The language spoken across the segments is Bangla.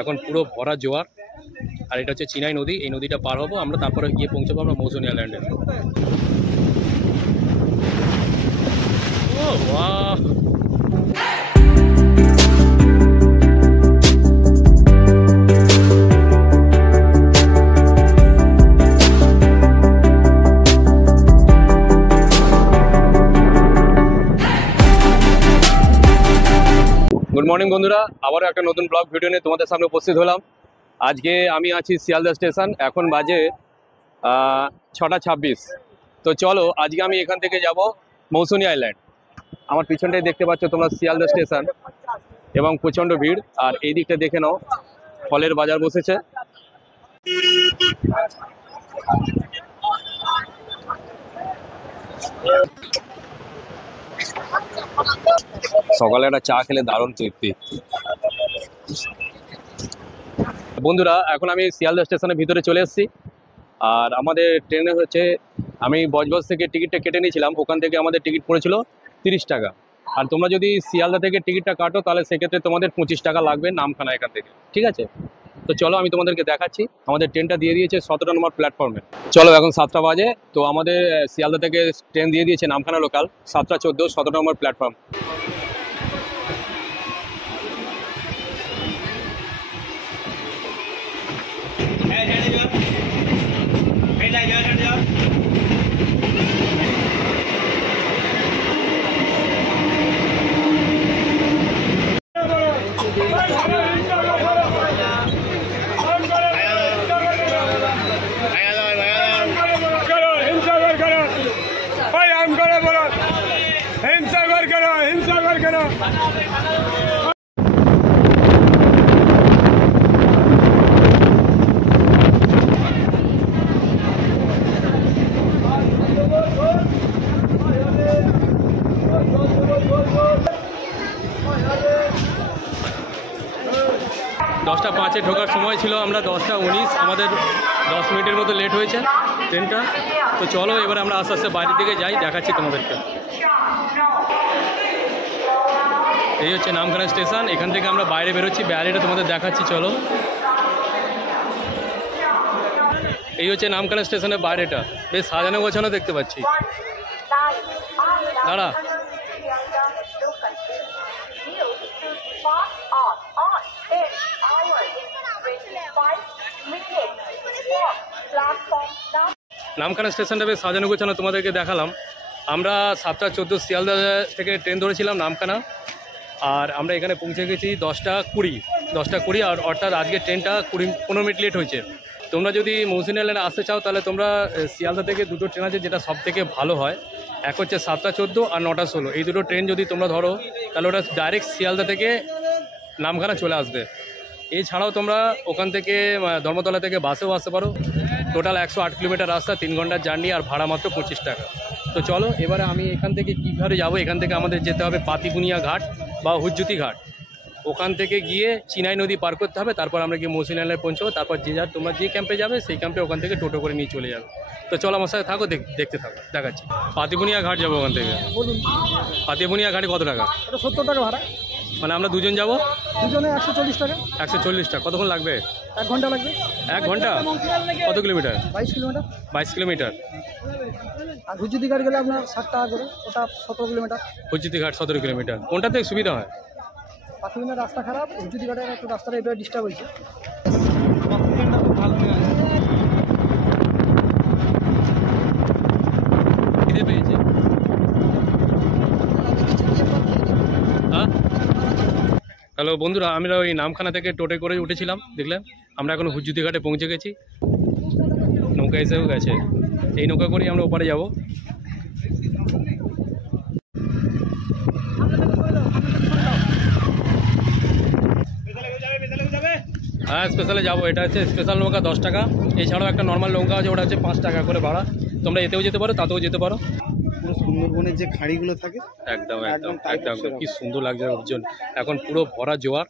এখন পুরো ভরা জোয়ার। আর এটা হচ্ছে চিনাই নদী। এই নদীটা পার হবো আমরা, তারপরে গিয়ে পৌঁছাবো আমরা মৌসুনী আইল্যান্ডে। ও বাহ, গুড মর্নিং বন্ধুরা, আবারও একটা নতুন ব্লগ ভিডিও নিয়ে তোমাদের সামনে উপস্থিত হলাম। আজকে আমি আছি শিয়ালদা স্টেশন, এখন বাজে 6:26। তো চলো আজকে আমি এখান থেকে যাব মৌসুনী আইল্যান্ড। আমার পিছনটাই দেখতে পাচ্ছ তোমরা শিয়ালদা স্টেশন, এবং প্রচণ্ড ভিড়। আর এই দিকটা দেখে নাও, ফলের বাজার বসেছে। সকালে একটা চা খেলে দারুণ তৃপ্তি। বন্ধুরা, এখন আমি শিয়ালদা স্টেশনের ভিতরে চলে এসেছি। আর আমাদের ট্রেনে হচ্ছে, আমি বজবজ থেকে টিকিটটা কেটে নিয়েছিলাম, ওখান থেকে আমাদের টিকিট পড়েছিল 30 টাকা। আর তোমরা যদি শিয়ালদা থেকে টিকিটটা কাটো তাহলে সেক্ষেত্রে তোমাদের 25 টাকা লাগবে নামখানা এখান থেকে, ঠিক আছে? তো চলো আমি তোমাদেরকে দেখাচ্ছি। আমাদের ট্রেনটা দিয়ে দিয়েছে 17 নম্বর প্ল্যাটফর্মে। চলো, এখন 7টা বাজে। তো আমাদের শিয়ালদা থেকে ট্রেন দিয়ে দিয়েছে নামখানা লোকাল 7:14, 17 নম্বর প্ল্যাটফর্ম। দশটা 5-এ ঢোকার সময় ছিল, আমরা 10টা 19, আমাদের 10 মিনিটের মতো লেট হয়েছে ট্রেনটা। তো চলো এবার আমরা আস্তে আস্তে বাইরের দিকে যাই, দেখাচ্ছি তোমাদেরকে। এই হচ্ছে নামখানা স্টেশন, এখান থেকে আমরা বাইরে বেরোচ্ছি, বাইরেটা তোমাদের দেখাচ্ছি। চলো, এই হচ্ছে নামখানা স্টেশনের বাইরেটা, বেশ সাজানো গোছানো দেখতে পাচ্ছি। দাঁড়া, নামখানা স্টেশনটা বেশ সাজানো গোছানো তোমাদেরকে দেখালাম। আমরা 7:14 শিয়ালদা থেকে ট্রেন ধরেছিলাম নামখানা, আর আমরা এখানে পৌঁছে গেছি 10টা 20, আর অর্থাৎ আজকে ট্রেনটা 15 মিনিট লেট হয়েছে। তোমরা যদি মৌসুনী আইল্যান্ডে আসতে চাও তাহলে তোমরা শিয়ালদা থেকে দুটো ট্রেন আছে, যেটা সব থেকে ভালো হয়। এক হচ্ছে 7:14 আর 9:16। এই দুটো ট্রেন যদি তোমরা ধরো তাহলে ওটা ডাইরেক্ট শিয়ালদা থেকে নামখানা চলে আসবে। এছাড়াও তোমরা ওখান থেকে ধর্মতলা থেকে বাসেও আসতে পারো। টোটাল 108 কিলোমিটার রাস্তা, 3 ঘন্টার জার্নি, আর ভাড়া মাত্র 25 টাকা। তো চলো এবারে আমি এখান থেকে কীভাবে যাবো। এখান থেকে আমাদের যেতে হবে পাতিপুনিয়া ঘাট বা হুজ্জুতি ঘাট। ওখান থেকে গিয়ে চিনাই নদী পার করতে হবে, তারপর আমরা গিয়ে মৌসুনী আইল্যান্ডে পৌঁছবো। তারপর তোমরা যে ক্যাম্পে যাবে সেই ক্যাম্পে ওখান থেকে টোটো করে নিয়ে চলে যাবে। তো চলো আমার সাথে থাকো, দেখতে থাকো, দেখাচ্ছি। পাতিপুনিয়া ঘাট যাবো ওখান থেকে। পাতিপুনিয়া ঘাটে কত টাকা? 70 টাকা ভাড়া। মানে আমরা দুজন যাবো, দুজনে 140 টাকা। 140 টাকা। কতক্ষণ লাগবে? 1 ঘন্টা লাগবে। 1 ঘন্টা? কত কিলোমিটার? 22 কিলোমিটার। 22 কিলোমিটার। আর হুজ্জুতি ঘাট গেলে আপনার 60 টাকা করে, ওটা 17 কিলোমিটার। হুজ্জুতি ঘাট 17 কিলোমিটার। কোনটা থেকে সুবিধা হয়? পাতিপুনিয়ার রাস্তা খারাপ, হুজ্জুতি ঘাটের একটু রাস্তাটা এটা ডিস্টার্ব হয়েছে। হ্যালো বন্ধুরা, আমরা ওই নামখানা থেকে টোটো করে উঠেছিলাম, দেখলাম। আমরা এখন হুজ্জুতি ঘাটে পৌঁছে গেছি। নৌকা এসেও গেছে, এই নৌকা করেই আমরা ওপারে যাব। হ্যাঁ, স্পেশালে যাবো। এটা হচ্ছে স্পেশাল নৌকা, 10 টাকা। এছাড়াও একটা নর্মাল নৌকা আছে, ওটা হচ্ছে 5 টাকা করে ভাড়া। তোমরা এতেও যেতে পারো, তাতেও যেতে পারো। সুন্দরবনের যে খাড়িগুলো থাকে, একদম একদম একদম কি সুন্দর লাগছে লোকজন। এখন পুরো ভরা জোয়ার।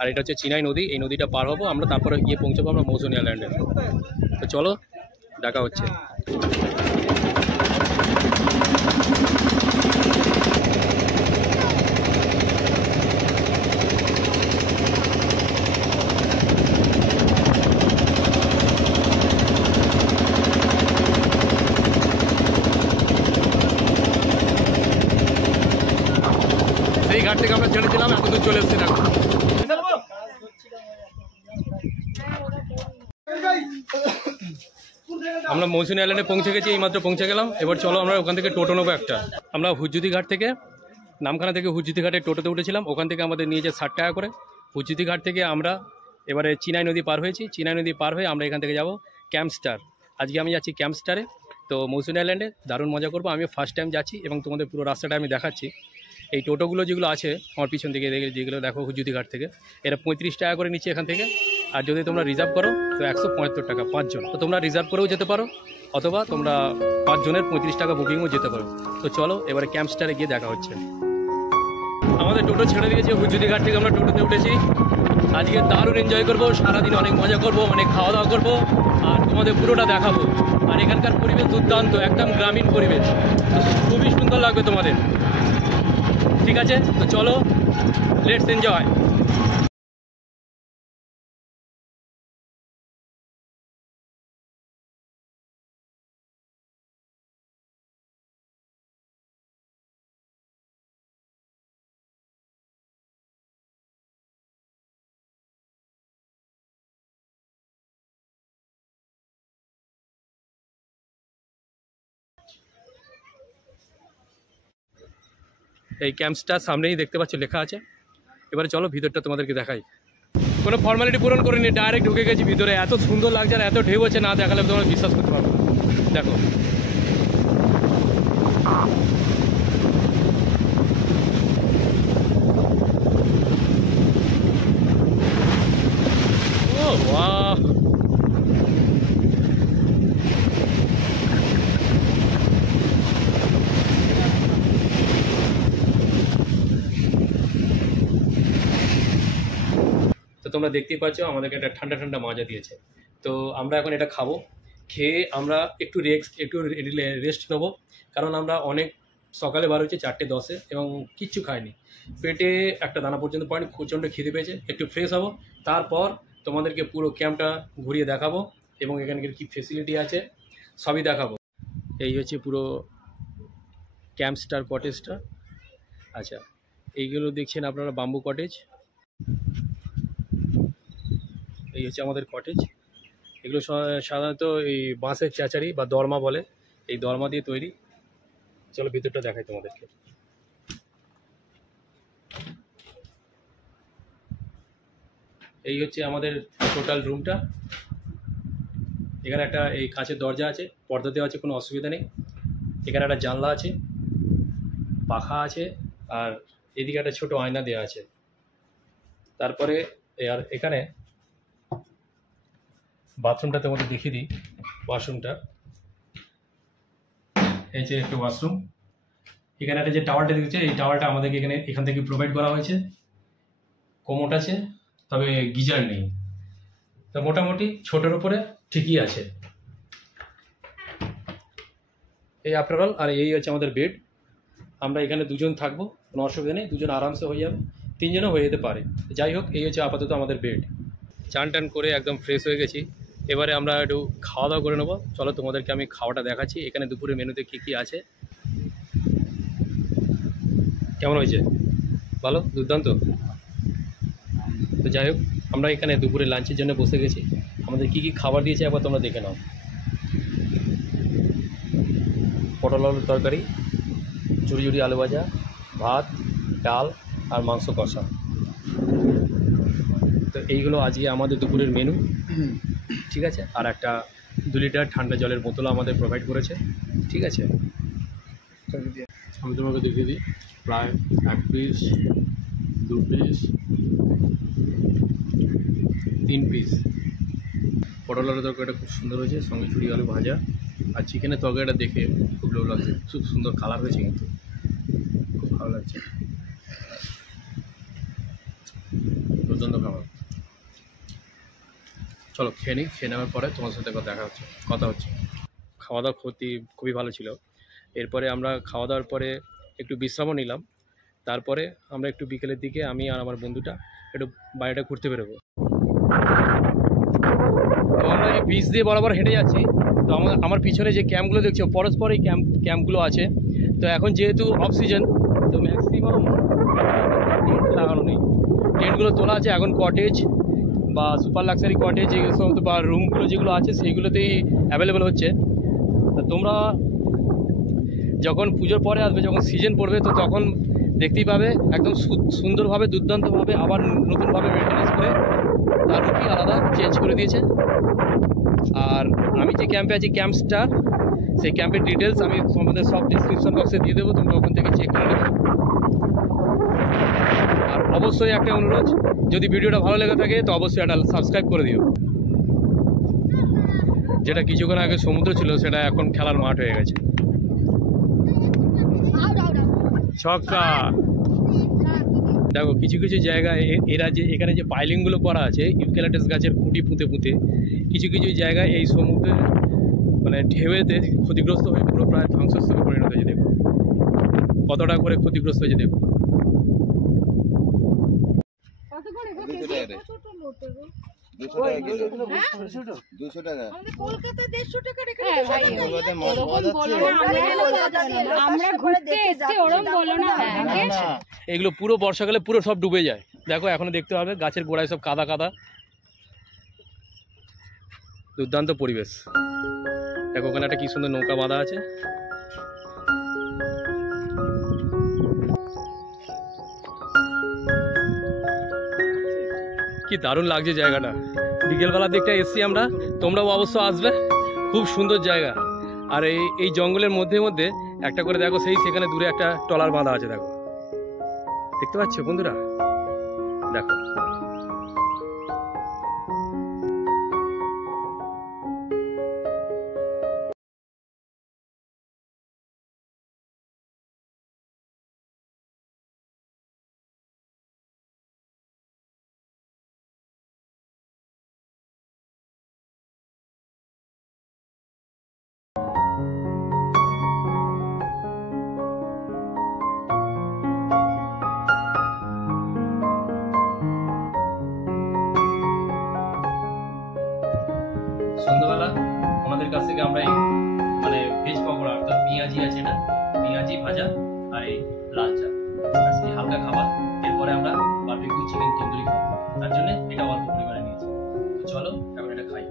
আর এটা হচ্ছে চিনাই নদী। এই নদীটা পার হবো আমরা, তারপরে গিয়ে পৌঁছাবো আমরা মৌসুনী আইল্যান্ডে। তো চলো দেখা হচ্ছে। আমরা মৌসুমী আইল্যান্ডে পৌঁছে গেছি, এইমাত্র পৌঁছে গেলাম। এবার চলো আমরা ওখান থেকে টোটো নেবো একটা। আমরা হুজ্জুদি ঘাট থেকে, নামখানা থেকে হুজ্জুদি ঘাটে টোটোতে উঠেছিলাম, ওখান থেকে আমাদের নিয়েছে 60 টাকা করে। হুজ্জুদি ঘাট থেকে আমরা এবারে চিনাই নদী পার হয়েছি, চিনাই নদী পার হয়ে আমরা এখান থেকে যাব ক্যাম্পস্টার। আজকে আমি যাচ্ছি ক্যাম্পস্টারে, তো মৌসুমী আইল্যান্ডে দারুণ মজা করবো। আমি ফার্স্ট টাইম যাচ্ছি এবং তোমাদের পুরো রাস্তাটা আমি দেখাচ্ছি। এই টোটোগুলো যেগুলো আছে আমার পিছন দিকে যেগুলো দেখো হুজ্জুদি ঘাট থেকে, এরা 35 টাকা করে নিচ্ছে এখান থেকে। আর যদি তোমরা রিজার্ভ করো তো 175 টাকা 5 জন। তো তোমরা রিজার্ভ করেও যেতে পারো, অথবা তোমরা 5 জনের 35 টাকা বুকিংও যেতে পারো। তো চলো এবারে ক্যাম্পস্টারে গিয়ে দেখা হচ্ছে। আমাদের টোটো ছেড়ে দিয়েছে হুজ্জুদি ঘাট থেকে, আমরা টোটোতে উঠেছি। আজকে দারুণ এনজয় করবো, সারাদিন অনেক মজা করবো, অনেক খাওয়া দাওয়া করবো, আর তোমাদের পুরোটা দেখাবো। আর এখানকার পরিবেশ দুর্দান্ত, একদম গ্রামীণ পরিবেশ, তো খুবই সুন্দর লাগবে তোমাদের। ঠিক আছে, তো চলো, লেটস এনজয়। এই ক্যাম্পসটার সামনেই দেখতে পাচ্ছ লেখা আছে। এবারে চলো ভিতরটা তোমাদেরকে দেখাই। কোনো ফর্মালিটি পূরণ করিনি, ডাইরেক্ট ঢুকে গেছি ভিতরে। এত সুন্দর লাগছে আর এত ঢেউ আছে, না দেখালে তোমরা বিশ্বাস করতে পারবে না। দেখো ও বাহ, তো তোমরা দেখতেই পাচ্ছ আমাদেরকে একটা ঠান্ডা ঠান্ডা মজা দিয়েছে। তো আমরা এখন এটা খাবো, খেয়ে আমরা একটু রেস্ট নেবো, কারণ আমরা অনেক সকালে বার হয়েছে 4:10 এবং কিচ্ছু খাইনি, পেটে একটা দানা পর্যন্ত পড়েনি, প্রচণ্ড খিদে পেয়েছে। একটু ফ্রেশ হবো, তারপর তোমাদেরকে পুরো ক্যাম্পটা ঘুরিয়ে দেখাবো এবং এখানকার কী ফেসিলিটি আছে সবই দেখাবো। এই হচ্ছে পুরো ক্যাম্পস্টার কটেজটা। আচ্ছা, এইগুলো দেখছেন আপনারা বাম্বু কটেজ। এই হচ্ছে আমাদের কটেজ। এগুলো সাধারণত এই বাঁশের চাচারি বা দরমা বলে, এই দরমা দিয়ে তৈরি। চলো ভিতরটা দেখাই তোমাদেরকে। এই হচ্ছে আমাদের টোটাল রুমটা। এখানে একটা এই কাঁচের দরজা আছে, পর্দা দেওয়া আছে, কোনো অসুবিধা নেই। এখানে একটা জানলা আছে, পাখা আছে, আর এদিকে একটা ছোটো আয়না দেওয়া আছে। তারপরে আর এখানে বাথরুমটা তোমাদের দেখিয়ে দিই। ওয়াশরুমটা এই যে একটু ওয়াশরুম। এখানে একটা যে টাওয়ালটা দিচ্ছে, এই টাওয়ালটা আমাদেরকে এখান থেকে প্রোভাইড করা হয়েছে। কোমোট আছে, তবে গিজার নেই। তো মোটামুটি ছোটোর উপরে ঠিকই আছে। এই আফটার অল, আর এই হচ্ছে আমাদের বেড। আমরা এখানে 2 জন থাকবো, কোনো অসুবিধা নেই, 2 জন আরামসে হয়ে যাবে, 3 জনও হয়ে যেতে পারে। যাই হোক, এই হচ্ছে আপাতত আমাদের বেড। চান টান করে একদম ফ্রেশ হয়ে গেছি, এবারে আমরা একটু খাওয়া দাওয়া করে নেবো। চলো তোমাদেরকে আমি খাওয়াটা দেখাচ্ছি, এখানে দুপুরের মেনুতে কী কী আছে। কেমন হয়েছে? ভালো, দুর্দান্ত। তো যাই হোক, আমরা এখানে দুপুরে লাঞ্চের জন্য বসে গেছি। আমাদের কী কী খাবার দিয়েছে একবার তোমরা দেখে নাও। পটল আলুর তরকারি, ঝুড়ি ঝুড়ি আলু ভাজা, ভাত, ডাল আর মাংস কষা। তো এইগুলো আজকে আমাদের দুপুরের মেনু। ঠিক আছে, আর একটা 2 লিটার ঠান্ডা জলের বোতলও আমাদের প্রোভাইড করেছে। ঠিক আছে, আমি তোমাকে দেখিয়ে দিই। প্রায় 1 পিস, 2 পিস, 3 পিস। পটল আলুর তরকারিটা খুব সুন্দর হয়েছে, সঙ্গে ঝুড়ি আলু ভাজা। আর চিকেনের তরকারিটা দেখে খুব লোভ লাগছে, খুব সুন্দর কালার হয়েছে, কিন্তু খুব ভালো লাগছে। দুর্দান্ত খাবার। চলো খেয়ে নিই, খেয়ে নেওয়ার পরে তোমার সাথে কথা হচ্ছে। খাওয়া দাওয়া খুবই ভালো ছিল। এরপরে আমরা খাওয়া দাওয়ার পরে একটু বিশ্রামও নিলাম। তারপরে আমরা একটু বিকেলের দিকে আমি আর আমার বন্ধুটা একটু বাইরেটা ঘুরতে বেরোবো। তো আমরা এই বিচ দিয়ে বরাবর হেঁটে যাচ্ছি। তো আমার পিছনে যে ক্যাম্পগুলো দেখছো, পরস্পর এই ক্যাম্পগুলো আছে। তো এখন যেহেতু অফ সিজন, তো ম্যাক্সিমাম টেন্ট লাগানো নেই, টেন্টগুলো তোলা আছে। এখন কটেজ বা সুপার লাক্সারি কটেজ এই সমস্ত বা রুমগুলো যেগুলো আছে সেইগুলোতেই অ্যাভেলেবেল হচ্ছে। তো তোমরা যখন পুজোর পরে আসবে, যখন সিজন পড়বে, তো তখন দেখতেই পাবে একদম সুন্দরভাবে দুর্দান্তভাবে আবার নতুনভাবে মেনটেন্যান্স করে তার রুপি আলাদা চেঞ্জ করে দিয়েছে। আর আমি যে ক্যাম্পে আছি ক্যাম্প স্টার, সেই ক্যাম্পের ডিটেলস আমি তোমাদের সব ডিসক্রিপশন বক্সে দিয়ে দেবো, তোমরা ওখান থেকে চেক করে নেবে। আর অবশ্যই একটা অনুরোধ, যদি ভিডিওটা ভালো লেগে থাকে তো অবশ্যই একটা সাবস্ক্রাইব করে দিও। যেটা কিছুক্ষণ আগে সমুদ্র ছিল সেটা এখন খেলার মাঠ হয়ে গেছে। ছক্কা দেখো, কিছু কিছু জায়গায় এরা যে এখানে যে পাইলিংগুলো করা আছে ইউক্যালিপটাস গাছের খুঁটি পুঁতে পুঁতে, কিছু কিছু জায়গায় এই সমুদ্রের মানে ঢেউতে ক্ষতিগ্রস্ত হয়ে পুরো প্রায় ধ্বংসস্তূপে পরিণত হয়েছে। দেখো কতটা করে ক্ষতিগ্রস্ত হয়েছে। দেখো এগুলো পুরো বর্ষাকালে পুরো সব ডুবে যায়। দেখো এখনো দেখতে পাবে গাছের গোড়ায় সব কাদা কাদা, দুর্দান্ত পরিবেশ। দেখো ওখানে একটা কি সুন্দর নৌকা বাঁধা আছে। কি দারুণ লাগছে জায়গাটা। বিকেলবেলার দিকটা এসছি আমরা, তোমরাও অবশ্য আসবে, খুব সুন্দর জায়গা। আর এই জঙ্গলের মধ্যে মধ্যে একটা করে দেখো সেখানে দূরে একটা ট্রলার বাঁধা আছে। দেখো দেখতে পাচ্ছ বন্ধুরা, দেখো সন্ধ্যাবেলা আমাদের কাছ থেকে আমরা এই মানে ভেজ পকোড়া অর্থাৎ পেঁয়াজি আছে, এটা পেঁয়াজি ভাজা আর এই লাল চা, হালকা খাবার। এরপরে আমরা বারবিকিউ চিকেন তন্দুরি খাবো, তার জন্য এটা অল্প পরিমাণে নিয়েছি। তো চলো এখন এটা খাই।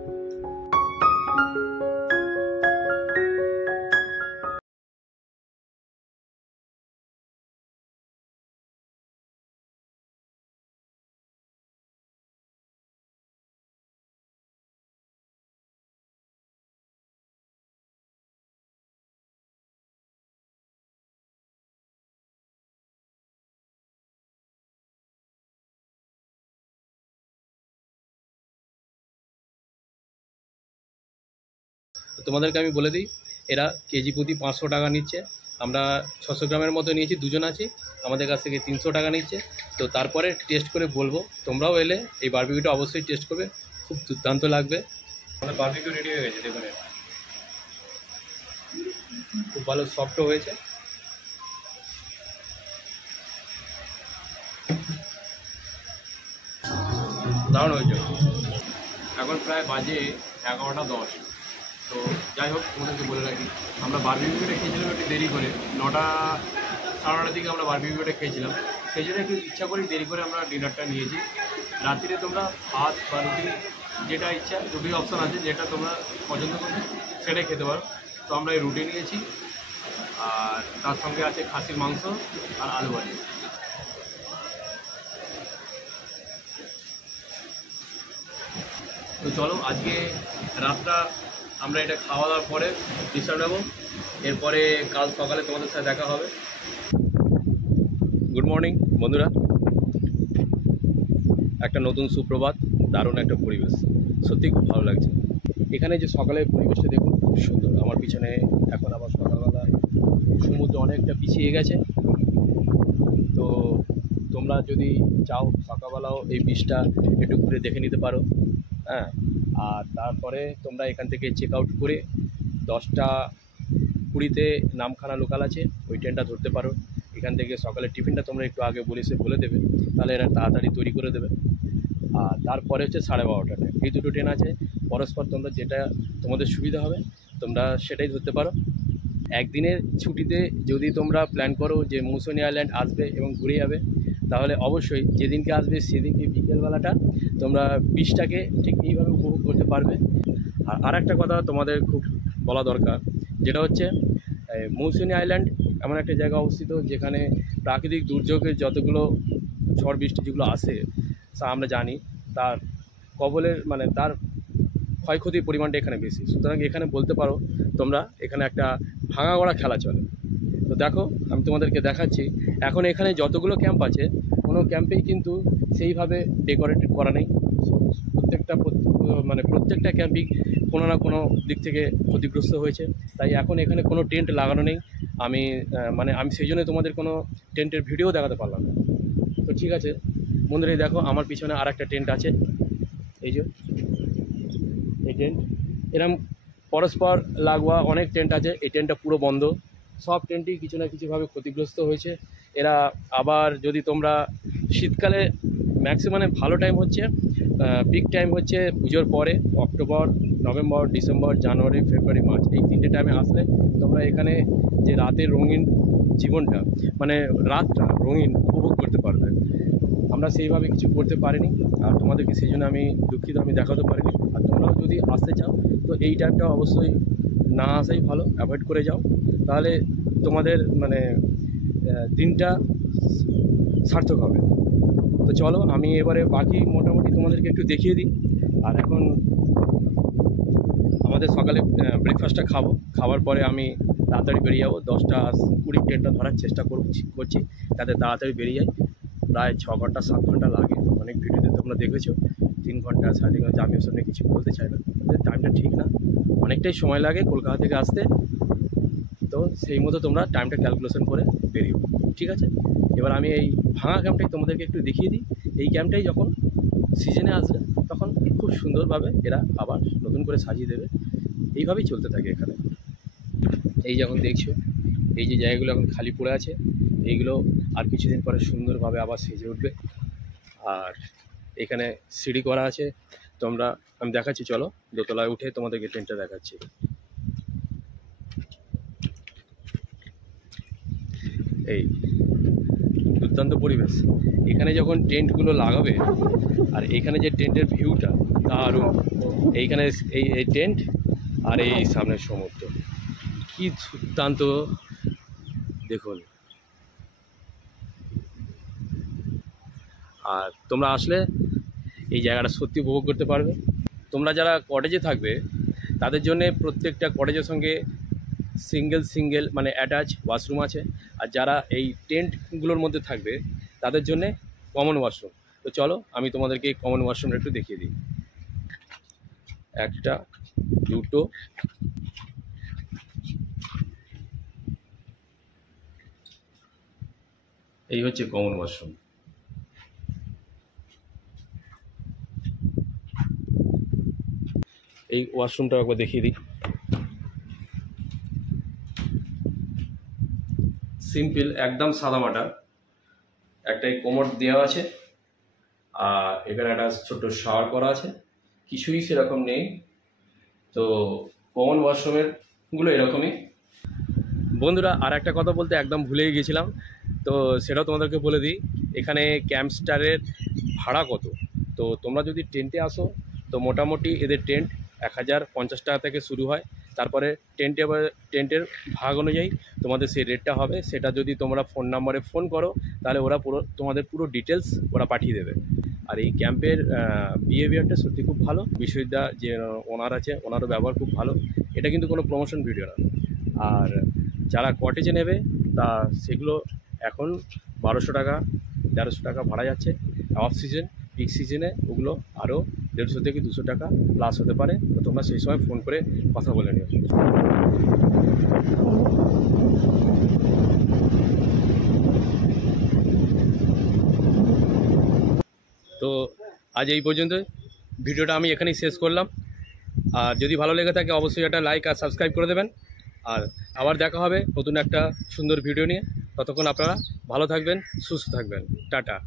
তোমাদেরকে আমি বলে দিই, এরা কেজি প্রতি 500 টাকা নিচ্ছে। আমরা 600 গ্রামের মতো নিয়েছি, দুজন আছি, আমাদের কাছ থেকে 300 টাকা নিচ্ছে। তো তারপরে টেস্ট করে বলবো, তোমরাও এলে এই বারবিকিউটা অবশ্যই টেস্ট করবে, খুব দুর্দান্ত লাগবে। আমাদের বারবিকিউ রেডি হয়ে গেছে, দেখুন খুব ভালো সফটও হয়েছে। দারুণ হয়েছে। এখন প্রায় বাজে 11:10। তো যাই হোক, তোমাদেরকে বলে রাখি, আমরা বারবিকিউটা খেয়েছিলাম একটু দেরি করে, 9টা সাড়ে 9টার দিকে আমরা বারবিকিউটা খেয়েছিলাম। সেই জন্য একটু ইচ্ছা করে দেরি করে আমরা ডিনারটা নিয়েছি। রাত্রিরে তোমরা ভাত বা রুটি যেটা ইচ্ছা, রুটির অপশান আছে, যেটা তোমরা পছন্দ করবে সেটাই খেতে পারো। তো আমরা এই রুটি নিয়েছি, আর তার সঙ্গে আছে খাসির মাংস আর আলু ভাজি। তো চলো আজকে রাতটা আমরা এটা খাওয়া দাওয়ার পরে বিশ্রাম নেব, এরপরে কাল সকালে তোমাদের সাথে দেখা হবে। গুড মর্নিং বন্ধুরা, একটা নতুন সুপ্রভাত, দারুণ একটা পরিবেশ, সত্যি খুব ভালো লাগছে। এখানে যে সকালের পরিবেশটা দেখুন, খুব সুন্দর। আমার পিছনে এখন আবার সকালবেলা সমুদ্র অনেকটা পিছিয়ে গেছে। তো তোমরা যদি চাও সকালবেলাও এই বীজটা একটু ঘুরে দেখে নিতে পারো, হ্যাঁ। আর তারপরে তোমরা এখান থেকে চেক আউট করে 10:20 নামখানা লোকাল আছে, ওই ট্রেনটা ধরতে পারো। এখান থেকে সকালের টিফিনটা তোমরা একটু আগে বলে দেবে, তাহলে এরা তাড়াতাড়ি তৈরি করে দেবে। আর তারপরে হচ্ছে 12:30 ট্রেন। এই দুটো ট্রেন আছে পরস্পর, তোমরা যেটা তোমাদের সুবিধা হবে তোমরা সেটাই ধরতে পারো। একদিনের ছুটিতে যদি তোমরা প্ল্যান করো যে মৌসুনি আইল্যান্ড আসবে এবং ঘুরে যাবে, তাহলে অবশ্যই যেদিনকে আসবে সেদিনকে বিকেলবেলাটা তোমরা বীজটাকে ঠিক এইভাবে উপভোগ করতে পারবে। আর একটা কথা তোমাদের খুব বলা দরকার, যেটা হচ্ছে মৌসুনি আইল্যান্ড এমন একটা জায়গা অবস্থিত যেখানে প্রাকৃতিক দুর্যোগের যতগুলো ঝড় বৃষ্টি যেগুলো আসে তা আমরা জানি তার কবলের মানে তার ক্ষয়ক্ষতির পরিমাণটা এখানে বেশি। সুতরাং এখানে বলতে পারো তোমরা এখানে একটা ভাঙা গড়া খেলা চলে। তো দেখো আমি তোমাদেরকে দেখাচ্ছি, এখন এখানে যতগুলো ক্যাম্প আছে কোনো ক্যাম্পেই কিন্তু সেইভাবে ডেকোরেটেড করা নেই। প্রত্যেকটা ক্যাম্পই কোনো না কোনো দিক থেকে ক্ষতিগ্রস্ত হয়েছে। তাই এখন এখানে কোনো টেন্ট লাগানো নেই। আমি সেই জন্য তোমাদের কোনো টেন্টের ভিডিও দেখাতে পারলাম না। তো ঠিক আছে বন্ধুরা, দেখো আমার পিছনে আর একটা টেন্ট আছে, এই যে এই টেন্ট। এরকম পরস্পর লাগোয়া অনেক টেন্ট আছে, এই টেন্টটা পুরো বন্ধ। সব টেন্টই কিছু না কিছুভাবে ক্ষতিগ্রস্ত হয়েছে। এরা আবার যদি তোমরা শীতকালে ম্যাক্সিমামে ভালো টাইম হচ্ছে, পিক টাইম হচ্ছে পুজোর পরে অক্টোবর, নভেম্বর, ডিসেম্বর, জানুয়ারি, ফেব্রুয়ারি, মার্চ, এই 3টে টাইমে আসলে তোমরা এখানে যে রাতের রঙিন জীবনটা রাতটা রঙিন উপভোগ করতে পারবে। আমরা সেইভাবে কিছু করতে পারিনি, আর তোমাদেরকে সেই জন্য আমি দুঃখিত, আমি দেখাতে পারিনি। আর তোমরাও যদি আসতে চাও তো এই টাইমটা অবশ্যই না আসাই ভালো, অ্যাভয়েড করে যাও, তাহলে তোমাদের দিনটা সার্থক হবে। তো চলো আমি এবারে বাকি মোটামুটি তোমাদেরকে একটু দেখিয়ে দিই। আর এখন আমাদের সকালে ব্রেকফাস্টটা খাওয়ার পরে আমি তাড়াতাড়ি বেরিয়ে যাবো। 10:20 ট্রেনটা ধরার চেষ্টা করছি যাতে তাড়াতাড়ি বেরিয়ে যায়। প্রায় 6 ঘন্টা 7 ঘন্টা লাগে, অনেক ভিডিওতে তোমরা দেখেছো 3 ঘন্টা 3.5 ঘন্টা। আমি ওর সামনে কিছু বলতে চাই না, টাইমটা ঠিক না, অনেকটাই সময় লাগে কলকাতা থেকে আসতে। তো সেই মতো তোমরা টাইমটা ক্যালকুলেশন করে বেরিও, ঠিক আছে? এবার আমি এই ভাঙা ক্যাম্পটাই তোমাদেরকে একটু দেখিয়ে দিই। এই ক্যাম্পটাই যখন সিজনে আসবে তখন খুব সুন্দরভাবে এরা আবার নতুন করে সাজিয়ে দেবে। এইভাবেই চলতে থাকে এখানে। এই যখন দেখছো এই যে জায়গাগুলো এখন খালি পড়ে আছে, এইগুলো আর কিছুদিন পরে সুন্দরভাবে আবার সেজে উঠবে। আর এখানে সিঁড়ি করা আছে, আমি দেখাচ্ছি, চলো দোতলায় উঠে তোমাদেরকে টেন্টটা দেখাচ্ছি। এই দুর্দান্ত পরিবেশ। এখানে যখন টেন্টগুলো লাগাবে আর এখানে যে টেন্টের ভিউটা দারুণ। এইখানে এই টেন্ট আর এই সামনের সমুদ্র, কি দুর্দান্ত দেখুন। আর তোমরা আসলে এই জায়গাটা সত্যি উপভোগ করতে পারবে। তোমরা যারা কটেজে থাকবে তাদের জন্য প্রত্যেকটা কটেজের সঙ্গে সিঙ্গেল অ্যাটাচ ওয়াশরুম আছে। আর যারা এই টেন্টগুলোর মধ্যে থাকবে তাদের জন্যে কমন ওয়াশরুম। তো চলো আমি তোমাদেরকে এই কমন ওয়াশরুমটা একটু দেখিয়ে দিই। 1 2 এই হচ্ছে কমন ওয়াশরুম। এই ওয়াশরুমটা একবার দেখিয়ে দিই। সিম্পল, একদম সাদামাটা। একটা কোমোড দেওয়া আছে, আর এখানে একটা ছোট্ট শাওয়ার করা আছে, কিছুই সেরকম নেই। তো কমন ওয়াশরুমের গুলো এরকমই। বন্ধুরা আর একটা কথা বলতে একদম ভুলেই গেছিলাম, তো সেটাও তোমাদেরকে বলে দিই। এখানে ক্যাম্পস্টারের ভাড়া কত। তো তোমরা যদি টেন্টে আসো তো মোটামুটি এদের টেন্ট 1050 টাকা থেকে শুরু হয়। তারপরে টেন্টের ভাগ অনুযায়ী তোমাদের সেই রেটটা হবে। সেটা যদি তোমরা ফোন নাম্বারে ফোন করো তাহলে ওরা তোমাদের পুরো ডিটেলস ওরা পাঠিয়ে দেবে। আর এই ক্যাম্পের বিহেভিয়ারটা সত্যি খুব ভালো। বিশ্ববিদ্যা যে ওনার আছে ওনারও ব্যবহার খুব ভালো। এটা কিন্তু কোনো প্রমোশন ভিডিও না। আর যারা কটেজে নেবে তা সেগুলো এখন 1200 টাকা 1300 টাকা ভাড়া যাচ্ছে। অফ সিজন, পিক সিজনে ওগুলো আরও 150 থেকে 200 টাকা প্লাস হতে পারে। তো তোমরা সেই সময় ফোন করে কথা বলে নিও। তো আজ এই পর্যন্ত, ভিডিওটা আমি এখানেই শেষ করলাম। আর যদি ভালো লেগে থাকে অবশ্যই একটা লাইক আর সাবস্ক্রাইব করে দেবেন। আর আবার দেখা হবে নতুন একটা সুন্দর ভিডিও নিয়ে। ততক্ষণ আপনারা ভালো থাকবেন, সুস্থ থাকবেন। টাটা।